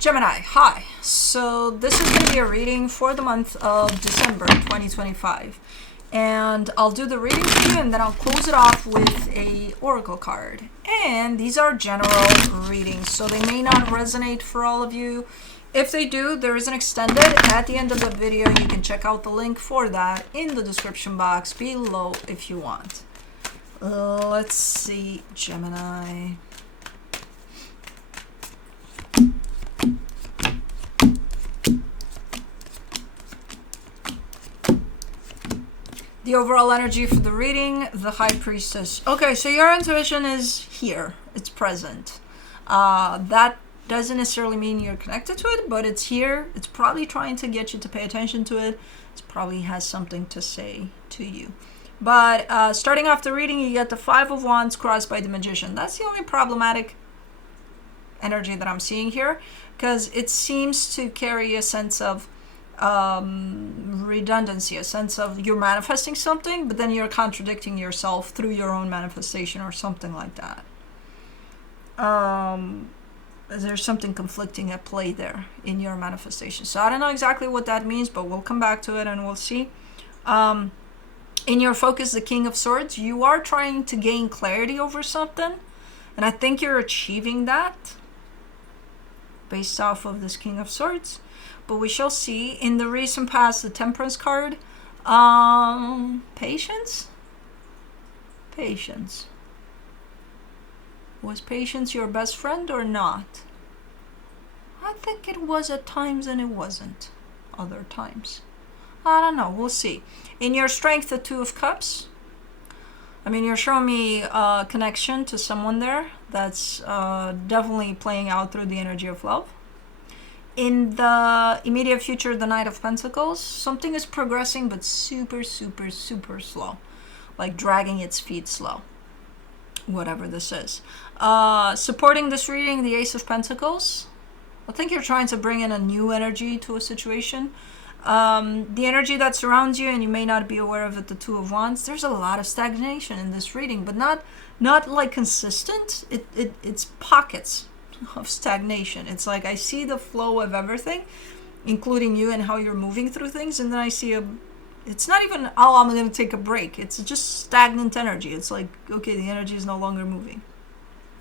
Gemini, hi. So this is going to be a reading for the month of December 2025. And I'll do the reading for you and then I'll close it off with a oracle card. And these are general readings, so they may not resonate for all of you. If they do, there is an extended at the end of the video. You can check out the link for that in the description box below if you want. Let's see, Gemini. The overall energy for the reading, the High Priestess. Okay, so your intuition is here. It's present. That doesn't necessarily mean you're connected to it, but it's here. It's probably trying to get you to pay attention to it. It probably has something to say to you. But starting off the reading, you get the Five of Wands crossed by the Magician. That's the only problematic energy that I'm seeing here, because it seems to carry a sense of redundancy, a sense of you're manifesting something, but then you're contradicting yourself through your own manifestation or something like that. There's something conflicting at play there in your manifestation. So I don't know exactly what that means, but we'll come back to it and we'll see. In your focus, the King of Swords, you are trying to gain clarity over something, and I think you're achieving that based off of this King of Swords. But we shall see. In the recent past, the Temperance card. Patience? Patience. Was patience your best friend or not? I think it was at times and it wasn't other times. I don't know. We'll see. In your strength, the Two of Cups. I mean, you're showing me a connection to someone there that's definitely playing out through the energy of love. In the immediate future, the Knight of Pentacles, something is progressing but super, super, super slow. Like dragging its feet slow. Whatever this is. Supporting this reading, the Ace of Pentacles. I think you're trying to bring in a new energy to a situation. The energy that surrounds you, and you may not be aware of it, the Two of Wands. There's a lot of stagnation in this reading, but not like consistent. It's pockets of stagnation. It's like I see the flow of everything, including you and how you're moving through things, and then I see it's not even, oh, I'm going to take a break. It's just stagnant energy. It's like, okay, the energy is no longer moving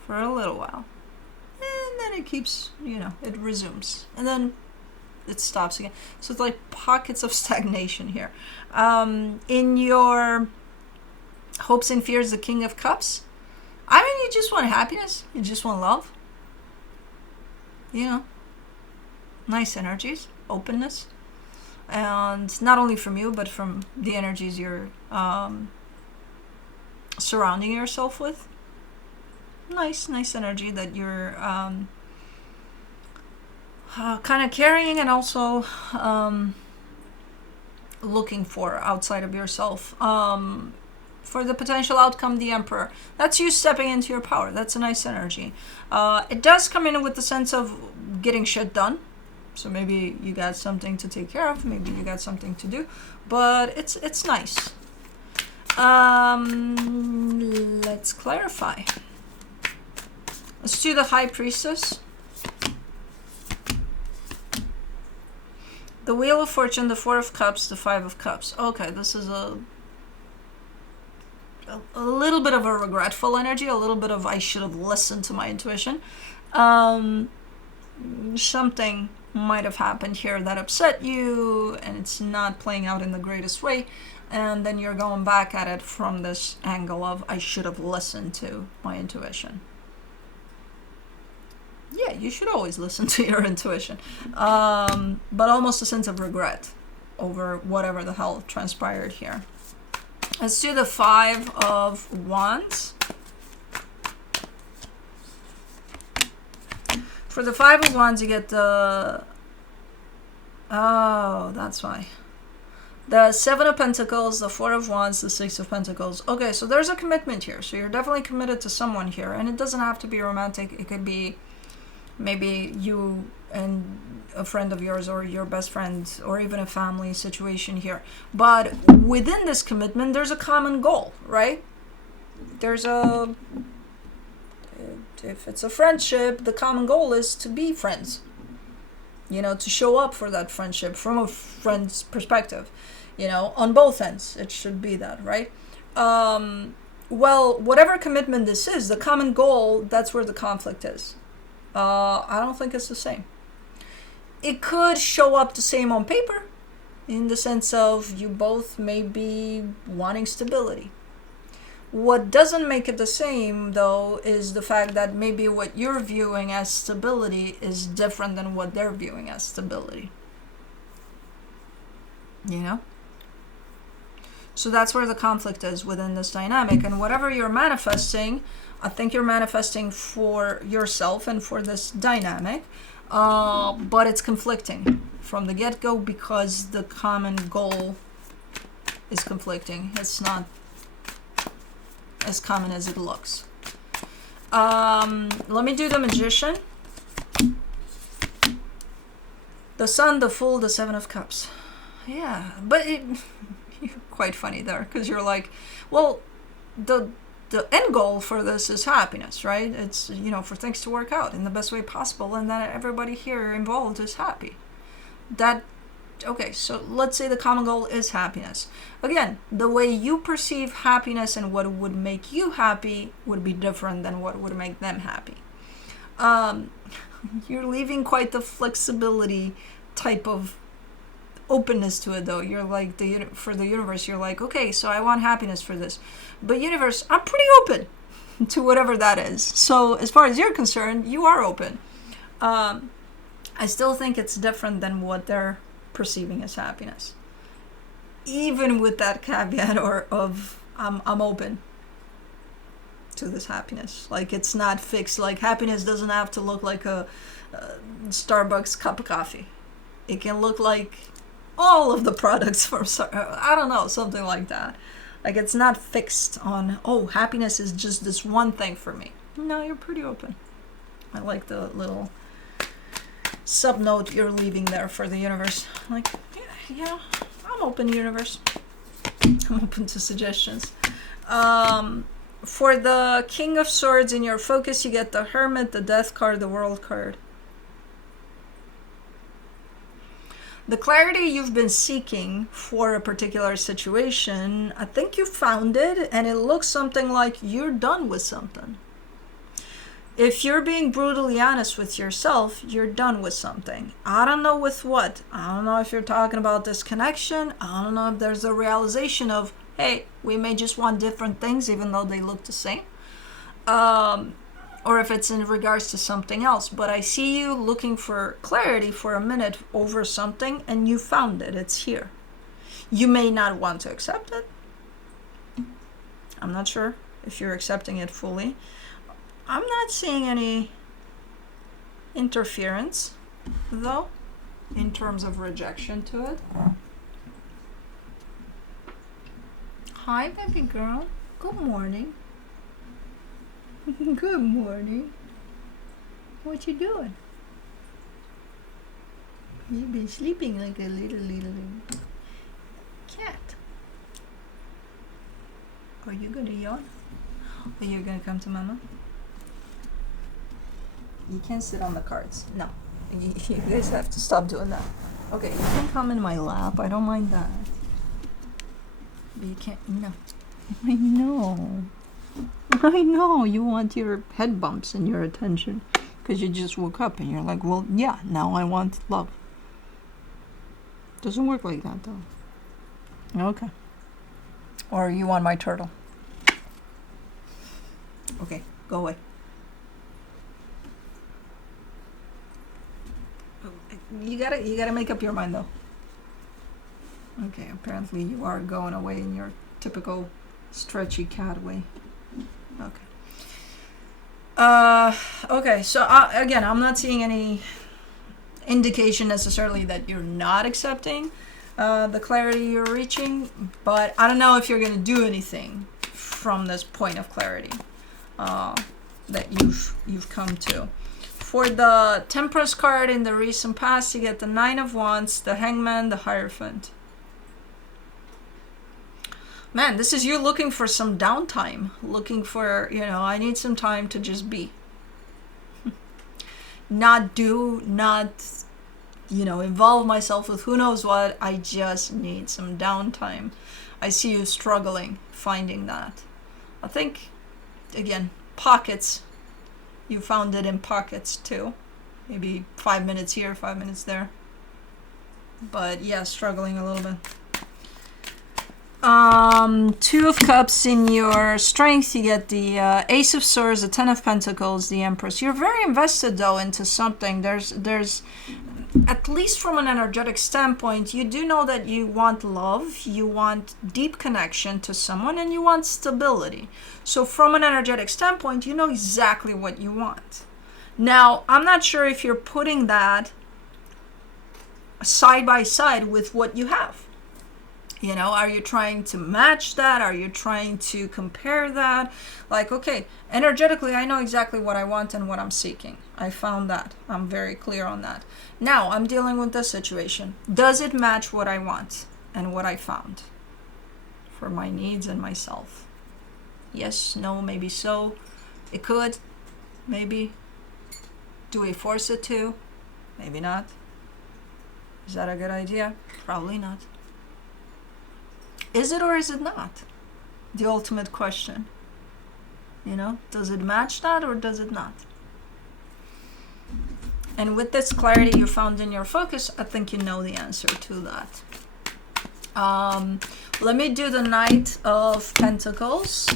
for a little while. And then it keeps, it resumes. And then it stops again. So it's like pockets of stagnation here. In your hopes and fears, the King of Cups. I mean, you just want happiness. You just want love. Nice energies, openness. And not only from you, but from the energies you're surrounding yourself with. Nice energy that you're kind of carrying and also looking for outside of yourself. For the potential outcome, the Emperor. That's you stepping into your power. That's a nice energy. It does come in with the sense of getting shit done. So maybe you got something to take care of. Maybe you got something to do. But it's nice. Let's clarify. Let's do the High Priestess. The Wheel of Fortune, the Four of Cups, the Five of Cups. Okay, this is a little bit of a regretful energy, a little bit of I should have listened to my intuition. Something might have happened here that upset you, and it's not playing out in the greatest way, and then you're going back at it from this angle of I should have listened to my intuition. Yeah, you should always listen to your intuition, but almost a sense of regret over whatever the hell transpired here. Let's do the Five of Wands. For the Five of Wands, you get the... Oh, that's why. The Seven of Pentacles, the Four of Wands, the Six of Pentacles. Okay, so there's a commitment here. So you're definitely committed to someone here. And it doesn't have to be romantic. It could be maybe you and a friend of yours or your best friend or even a family situation here. But within this commitment, there's a common goal, right? There's a... If it's a friendship, the common goal is to be friends. you know, to show up for that friendship from a friend's perspective, you know, on both ends. It should be that, right? Well, whatever commitment this is, the common goal, that's where the conflict is. I don't think it's the same. It could show up the same on paper, in the sense of you both may be wanting stability. What doesn't make it the same, though, is the fact that maybe what you're viewing as stability is different than what they're viewing as stability. You know? So that's where the conflict is within this dynamic. And whatever you're manifesting, I think you're manifesting for yourself and for this dynamic, but it's conflicting from the get-go because the common goal is conflicting. It's not as common as it looks. Let me do the Magician. The Sun, the Fool, the Seven of Cups. Yeah, but you're quite funny there, because you're like, well, the end goal for this is happiness, right? It's, you know, for things to work out in the best way possible, and that everybody here involved is happy. Okay, so let's say the common goal is happiness. Again, the way you perceive happiness and what would make you happy would be different than what would make them happy. You're leaving quite the flexibility type of openness to it, though. You're like, for the universe, you're like, okay, so I want happiness for this. But universe, I'm pretty open to whatever that is. So as far as you're concerned, you are open. I still think it's different than what they're perceiving as happiness, even with that caveat of I'm open to this happiness. Like, it's not fixed. Like, happiness doesn't have to look like a Starbucks cup of coffee. It can look like all of the products from I don't know, something like that. Like, it's not fixed on, oh, happiness is just this one thing for me. No, you're pretty open. I like the little subnote you're leaving there for the universe. Like, yeah, I'm open, universe. I'm open to suggestions. For the King of Swords in your focus, you get the Hermit, the Death card, the World card. The clarity you've been seeking for a particular situation, I think you found it, and it looks something like you're done with something. If you're being brutally honest with yourself, you're done with something. I don't know with what. I don't know if you're talking about this connection. I don't know if there's a realization of, hey, we may just want different things even though they look the same. Or if it's in regards to something else. But I see you looking for clarity for a minute over something, and you found it. It's here. You may not want to accept it. I'm not sure if you're accepting it fully. I'm not seeing any interference, though, in terms of rejection to it. Hi, baby girl. Good morning. Good morning. What you doing? You've been sleeping like a little cat. Are you gonna yawn? Or you gonna come to mama? You can't sit on the cards. No. You guys have to stop doing that. Okay, you can come in my lap. I don't mind that. But you can't. No. I know. I know. You want your head bumps and your attention. Because you just woke up and you're like, well, yeah, now I want love. Doesn't work like that, though. Okay. Or you want my turtle. Okay, go away. You gotta make up your mind, though. Okay, apparently you are going away in your typical stretchy cat way. Okay. Okay, so again, I'm not seeing any indication necessarily that you're not accepting the clarity you're reaching, but I don't know if you're gonna do anything from this point of clarity that you've come to. For the Temperance card in the recent past, you get the Nine of Wands, the Hangman, the Hierophant. Man, this is you looking for some downtime. Looking for, I need some time to just be. Not do, not involve myself with who knows what. I just need some downtime. I see you struggling finding that. I think, again, pockets. You found it in pockets too. Maybe 5 minutes here, 5 minutes there. But yeah, struggling a little bit. Two of Cups in your strength, you get the Ace of Swords, the Ten of Pentacles, the Empress. You're very invested though into something. There's at least from an energetic standpoint, you do know that you want love, you want deep connection to someone, and you want stability. So from an energetic standpoint, you know exactly what you want. Now, I'm not sure if you're putting that side by side with what you have. Are you trying to match that? Are you trying to compare that? Like, okay, energetically, I know exactly what I want and what I'm seeking. I found that. I'm very clear on that. Now, I'm dealing with this situation. Does it match what I want and what I found for my needs and myself? Yes, no, maybe so. It could, maybe. Do we force it to? Maybe not. Is that a good idea? Probably not. Is it or is it not? The ultimate question. Does it match that or does it not? And with this clarity you found in your focus, I think you know the answer to that. Let me do the Knight of Pentacles.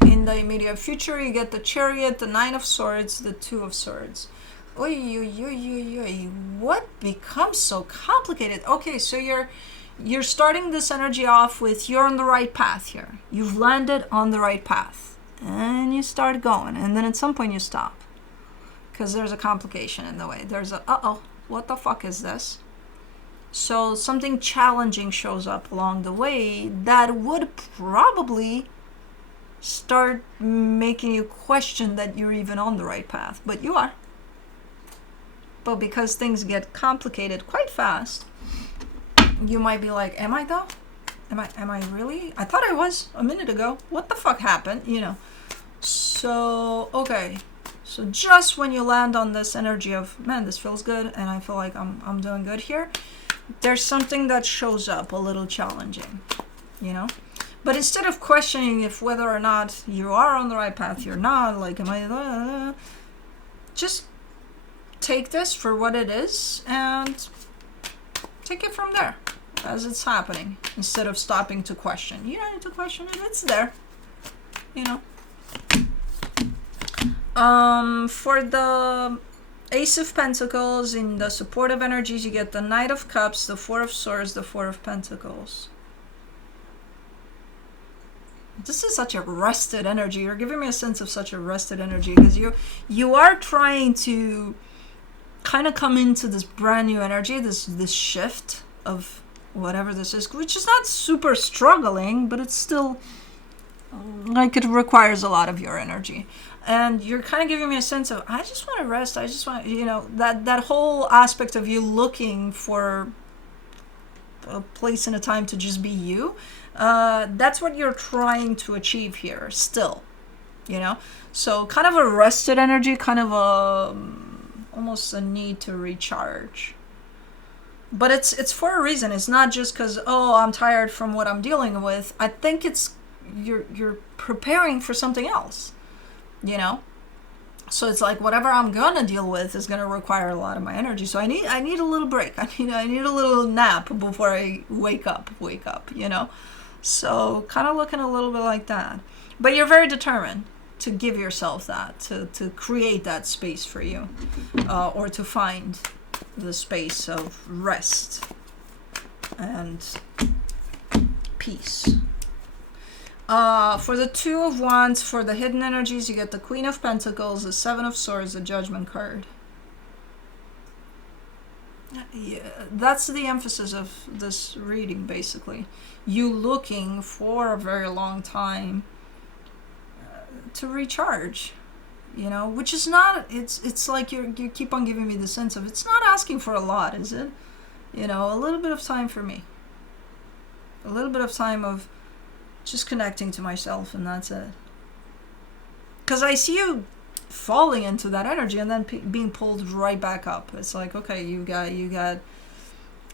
In the immediate future, you get the Chariot, the Nine of Swords, the Two of Swords. Oy, oy, oy, oy, oy. What becomes so complicated? Okay, so you're starting this energy off with you're on the right path here. You've landed on the right path. And you start going. And then at some point you stop. Because there's a complication in the way. There's a, what the fuck is this? So something challenging shows up along the way that would probably start making you question that you're even on the right path. But you are. But because things get complicated quite fast, you might be like, am I though? Am I really? I thought I was a minute ago. What the fuck happened? So, okay. So just when you land on this energy of, man, this feels good and I feel like I'm doing good here, there's something that shows up a little challenging, But instead of questioning if whether or not you are on the right path, you're not, like, am I, just take this for what it is and take it from there as it's happening instead of stopping to question. You don't need to question it, it's there, For the Ace of Pentacles, in the supportive energies, you get the Knight of Cups, the Four of Swords, the Four of Pentacles. This is such a rested energy. You're giving me a sense of such a rested energy because you are trying to kind of come into this brand new energy, this shift of whatever this is, which is not super struggling, but it's still like it requires a lot of your energy. And you're kind of giving me a sense of, I just want to rest. I just want, that whole aspect of you looking for a place and a time to just be you. That's what you're trying to achieve here still, So kind of a rested energy, kind of almost a need to recharge. But it's for a reason. It's not just because, I'm tired from what I'm dealing with. I think it's you're preparing for something else. So it's like whatever I'm gonna deal with is gonna require a lot of my energy. So I need a little break. I need a little nap before I wake up. So kind of looking a little bit like that. But you're very determined to give yourself that, to create that space for you, or to find the space of rest and peace. For the Two of Wands, for the hidden energies, you get the Queen of Pentacles, the Seven of Swords, the Judgment card. Yeah, that's the emphasis of this reading, basically. You looking for a very long time to recharge, which is not, it's like you keep on giving me the sense of, it's not asking for a lot, is it? A little bit of time for me. A little bit of time of just connecting to myself, and that's it. Because I see you falling into that energy and then being pulled right back up. It's like, okay, you got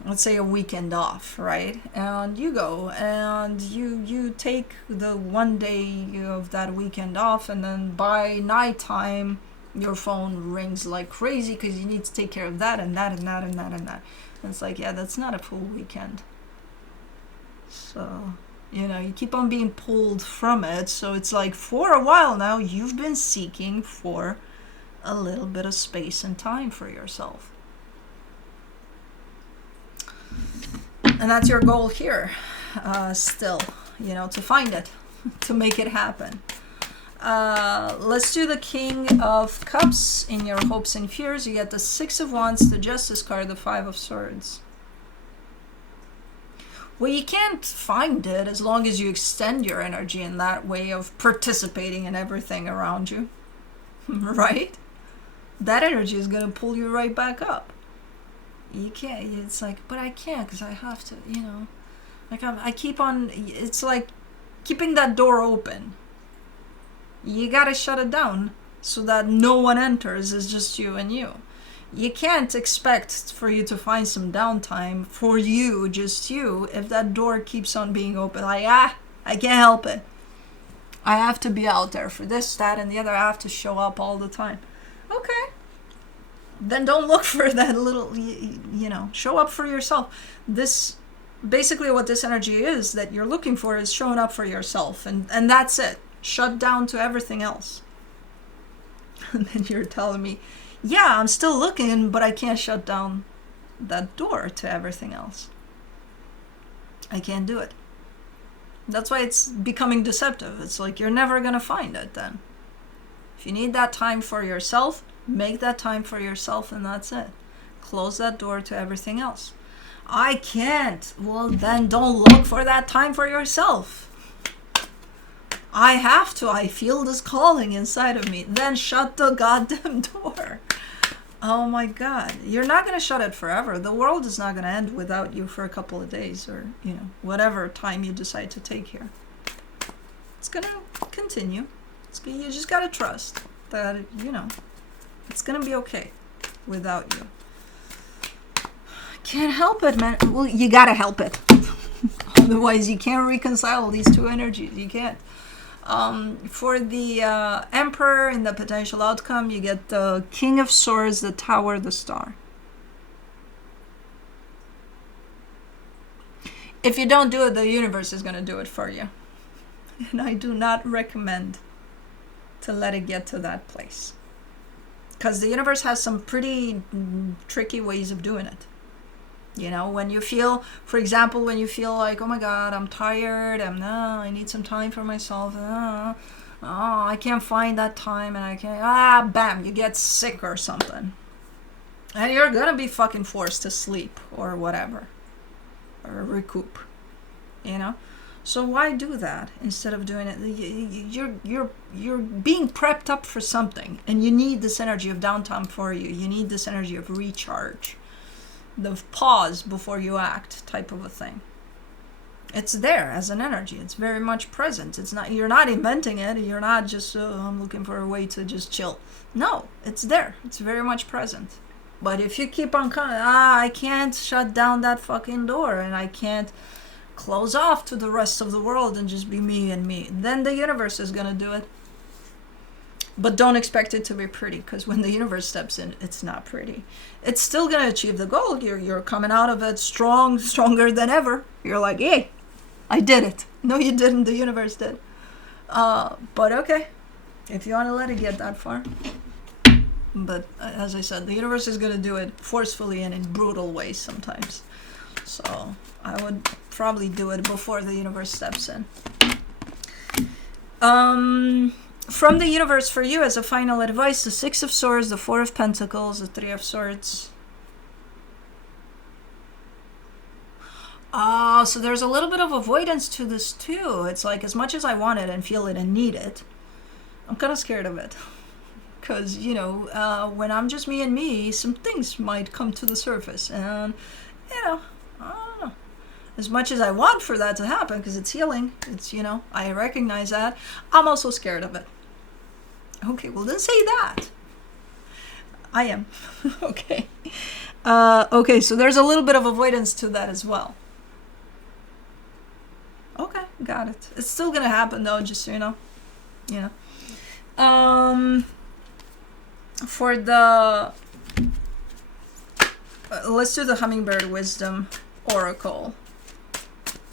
let's say a weekend off, right? And you go and you take the one day of that weekend off, and then by nighttime your phone rings like crazy because you need to take care of that and that and that and that and that. And it's like, yeah, that's not a full weekend. So, you keep on being pulled from it. So it's like, for a while now, you've been seeking for a little bit of space and time for yourself. And that's your goal here, still, to find it, to make it happen. Let's do the King of Cups in your hopes and fears. You get the Six of Wands, the Justice card, the Five of Swords. Well, you can't find it as long as you extend your energy in that way of participating in everything around you, right? That energy is going to pull you right back up. You can't, it's like, but I can't because I have to, like I keep on, it's like keeping that door open. You gotta shut it down so that no one enters, it's just you and you. You can't expect for you to find some downtime for you, just you, if that door keeps on being open. Like, I can't help it. I have to be out there for this, that, and the other. I have to show up all the time. Okay. Then don't look for that little, show up for yourself. This, basically what this energy is that you're looking for is showing up for yourself. And that's it. Shut down to everything else. And then you're telling me, yeah, I'm still looking, but I can't shut down that door to everything else. I can't do it. That's why it's becoming deceptive. It's like you're never going to find it then. If you need that time for yourself, make that time for yourself, and that's it. Close that door to everything else. I can't. Well, then don't look for that time for yourself. I have to. I feel this calling inside of me. Then shut the goddamn door. Oh my God. You're not going to shut it forever. The world is not going to end without you for a couple of days or, whatever time you decide to take here. It's going to continue. You just got to trust that, it's going to be okay without you. Can't help it, man. Well, you got to help it. Otherwise, you can't reconcile these two energies. You can't. For the Emperor in the potential outcome, you get the King of Swords, the Tower, the Star. If you don't do it, the universe is going to do it for you. And I do not recommend to let it get to that place. Because the universe has some pretty tricky ways of doing it. When you feel, for example, when you feel like, oh my God, I'm tired, I need some time for myself, I can't find that time, and I can't, bam, you get sick or something. And you're gonna be fucking forced to sleep or whatever. Or recoup, So why do that instead of doing it? You're being prepped up for something, and you need this energy of downtime for you. You need this energy of recharge. The pause before you act type of a thing. It's there as an energy. It's very much present. It's not, you're not inventing it. You're not just, I'm looking for a way to just chill. No, it's there. It's very much present. But if you keep on coming, I can't shut down that fucking door, and I can't close off to the rest of the world and just be me and me, then the universe is going to do it. But don't expect it to be pretty, because when the universe steps in, it's not pretty. It's still going to achieve the goal. You're coming out of it stronger than ever. You're like, hey, I did it. No, you didn't. The universe did. But okay, if you want to let it get that far. But as I said, the universe is going to do it forcefully and in brutal ways sometimes. So I would probably do it before the universe steps in. From the universe for you as a final advice, the Six of Swords, the Four of Pentacles, the Three of Swords. So there's a little bit of avoidance to this too. It's like, as much as I want it and feel it and need it, I'm kind of scared of it. Because, when I'm just me and me, some things might come to the surface. And, I don't know. As much as I want for that to happen, because it's healing, I recognize that, I'm also scared of it. Okay, well then say that. I am. Okay. Okay, so there's a little bit of avoidance to that as well. Okay, got it. It's still gonna happen though, just so you know. You know. For the let's do the Hummingbird Wisdom Oracle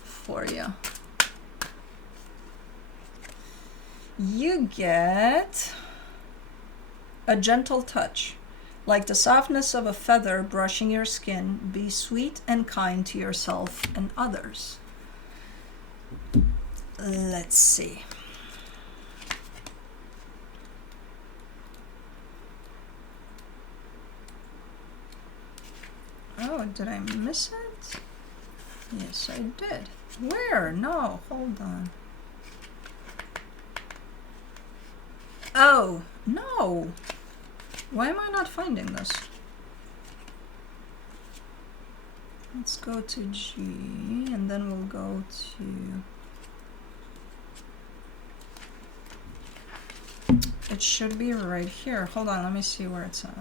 for you. You get a gentle touch, like the softness of a feather brushing your skin. Be sweet and kind to yourself and others. Let's see. Oh, did I miss it? Yes, I did. Where? No, hold on. Oh, no. Why am I not finding this? Let's go to G, and then we'll go to... It should be right here. Hold on, let me see where it's at.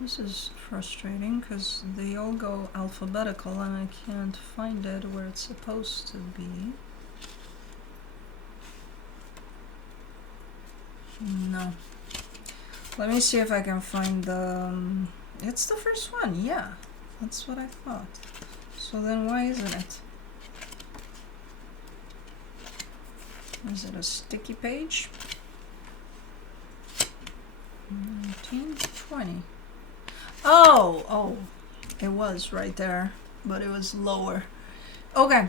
This is frustrating because they all go alphabetical and I can't find it where it's supposed to be. No. Let me see if I can find the... it's the first one, yeah. That's what I thought. So then why isn't it? Is it a sticky page? 19, 20. Oh, it was right there, but it was lower. Okay.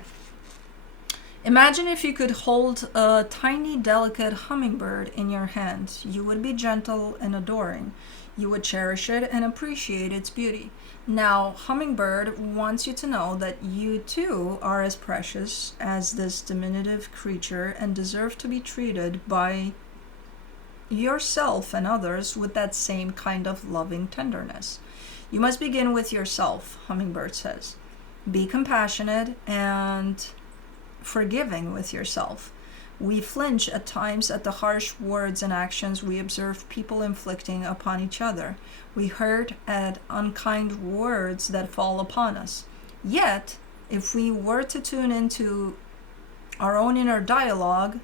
Imagine if you could hold a tiny, delicate hummingbird in your hand. You would be gentle and adoring. You would cherish it and appreciate its beauty. Now, Hummingbird wants you to know that you too are as precious as this diminutive creature and deserve to be treated by yourself and others with that same kind of loving tenderness. You must begin with yourself, Hummingbird says. Be compassionate and forgiving with yourself. We flinch at times at the harsh words and actions we observe people inflicting upon each other. We hurt at unkind words that fall upon us. Yet, if we were to tune into our own inner dialogue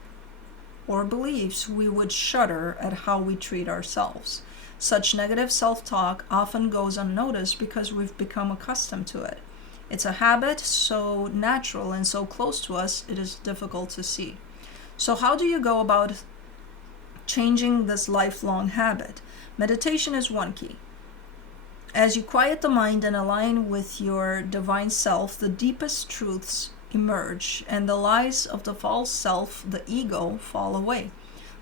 or beliefs, we would shudder at how we treat ourselves. Such negative self-talk often goes unnoticed because we've become accustomed to it. It's a habit so natural and so close to us, it is difficult to see. So how do you go about changing this lifelong habit? Meditation is one key. As you quiet the mind and align with your divine self, the deepest truths emerge, and the lies of the false self, the ego, fall away.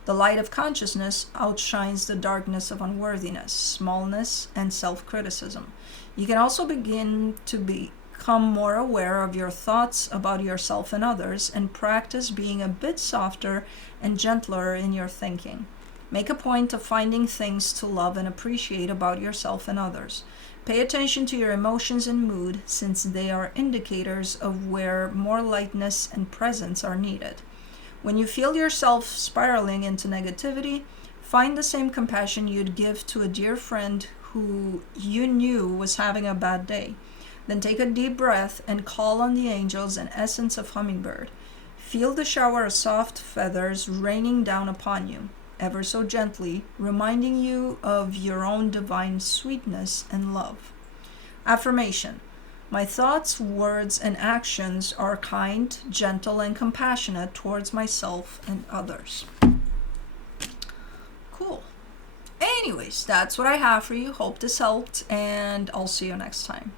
The light of consciousness outshines the darkness of unworthiness, smallness, and self-criticism. You can also begin to become more aware of your thoughts about yourself and others and practice being a bit softer and gentler in your thinking. Make a point of finding things to love and appreciate about yourself and others. Pay attention to your emotions and mood, since they are indicators of where more lightness and presence are needed. When you feel yourself spiraling into negativity, find the same compassion you'd give to a dear friend who you knew was having a bad day. Then take a deep breath and call on the angels and essence of Hummingbird. Feel the shower of soft feathers raining down upon you, ever so gently, reminding you of your own divine sweetness and love. Affirmation. My thoughts, words, and actions are kind, gentle, and compassionate towards myself and others. Cool. Anyways, that's what I have for you. Hope this helped, and I'll see you next time.